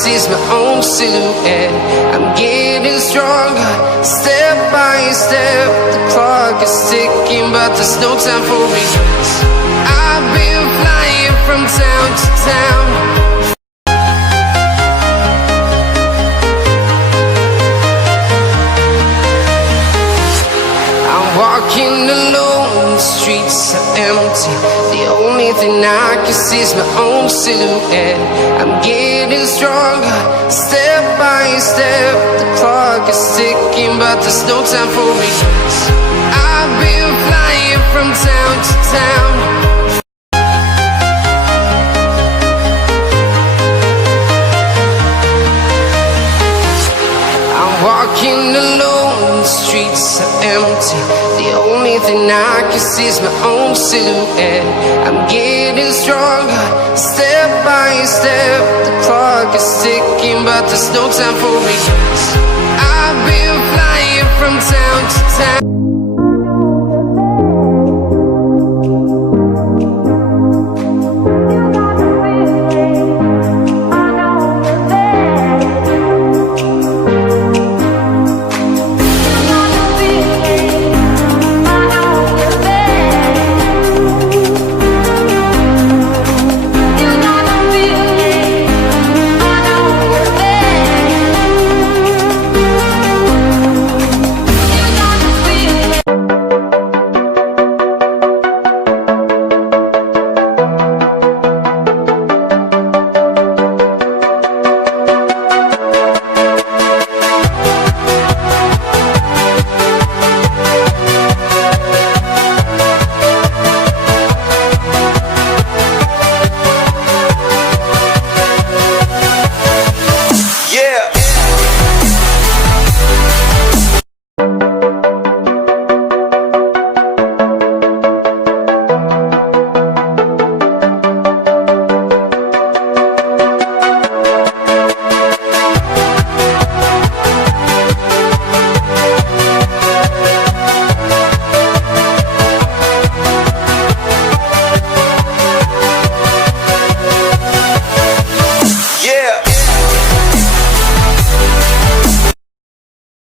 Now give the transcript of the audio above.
see is my own silhouette. I'm getting stronger, step by step. The clock is ticking, but there's no time for regrets. I've been flying from town to town. Walking alone, the streets are empty. The only thing I can see is my own silhouette. I'm getting stronger, step by step. The clock is ticking, but there's no time for regrets. I've been flying from town to town. Walking alone, the streets are empty. The only thing I can see is my own silhouette. I'm getting stronger, step by step. The clock is ticking, but there's no time for regrets. I've been flying from town to town.